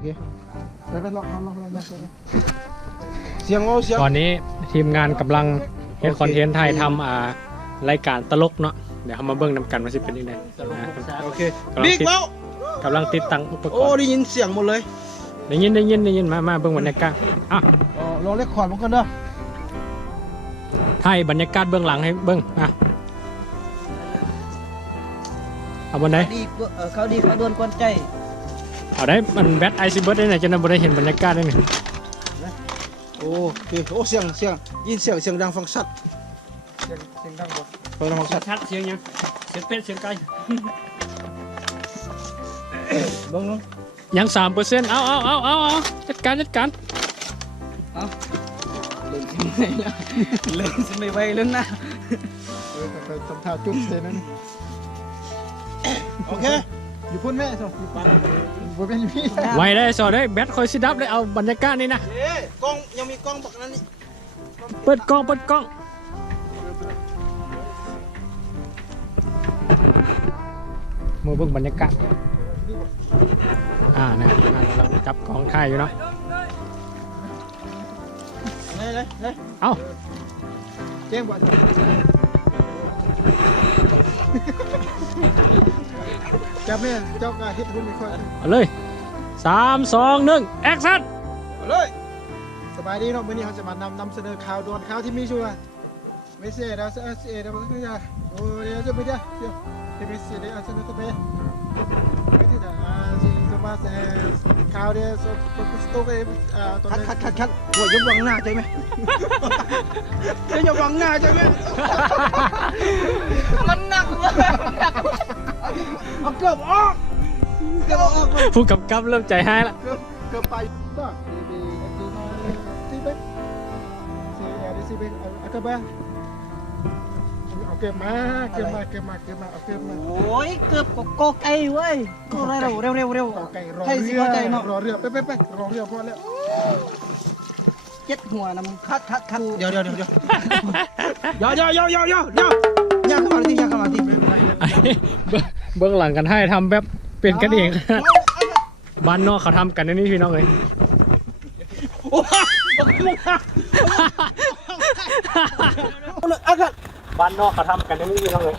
เคไปลองเสียงโอ้เสียงตอนนี้ทีมงานกำลังเฮ็ดคอนเทนต์ไทยทำรายการตลกเนาะเดี๋ยวเขามาเบิ่งนำกันว่าสิเป็นยังไง โอเคบิ๊กเว้าก ำลังติดตั้งอุปก โอ้ รณ์ ได้ยินเสียงหมดเลย ได้ยินมาเบิ่งบรรยากาศอ่ะ ลองเล็กคอร์ดมันกันเด้อ ถ่ายบรรยากาศเบื้องหลังให้เบิ่งอ่ะเอาบนไหน เขาดีเขาโดนกวนใจ เอาได้มันแบทไอซิเบิร์ดได้ไหนจะนำบ่ได้เห็นบรรยากาศได้ไหม โอเคโอ้เสียงยินเสียงดังฟังชัดเสียงดังบ่ฟังชัด ชัดเสียงยังเสียงเป็ดเสียงไก่ ลง ยัง 3%เอาจัดการ เล่นไม่ไหวแล้วนะ ไปทำท่าจุ๊บเซนั้นโอเคอยู่พุ่นแม่ส่งอยู่ปัดบ่เป็นพี่ ไว้ได้สอได้แบทคอยสิดับเลยเอาบรรยากาศนี่นะ กล้องยังมีกล้องบักนั้นนี่ เปิดกล้องมือเบิ่งบรรยากาศนะเราจับกองถ่ายอยู่เนาะ เลย เอา เจ๊งบ่จับแม่เจ้ากาเฮ็ดหุ่นไม่ค่อย เอาเลย3 2 1แอคชั่น เลยสบายดีเนาะมื้อนี้เขาจะมานำเสนอข่าวด่วนข่าวที่มีชัวร์ไม่เสียดาวเสียดาวไม่ได้โอ้ยจะไม่ได้เดี๋ยวไม่เสียดาวจะไม่ต้องไปไม่ได้สิสมาเสข่าวเดียวสตูไปตอนนี้คัดหัวยกวังหน้าใจไหมจะวังหน้าใจไหม มันหนักเลย เอาเกือบออก ผู้กำกับเริ่มใจหายละ เกือบไปบ้าซีเบซีเบเอาเกือบมาเอาเกือบมาเอาเกือบมา โอ้ยเกือบโกไก่เว้ยก็เร็ว เอาไก่รอ ให้สิ เรือ เข้าใจเนาะ รอเรือไปรอเรือพอแล้ว เจ็ดหัวนะมึงคัดเดี๋ยวย่าเข้ามาที เบื้องหลังกันให้ทำแบบเป็นกันเองบ้านนอกเขาทำกันนี่พี่น้องเลยบ้านนอกเขาทำกันนี่พี่น้องเลย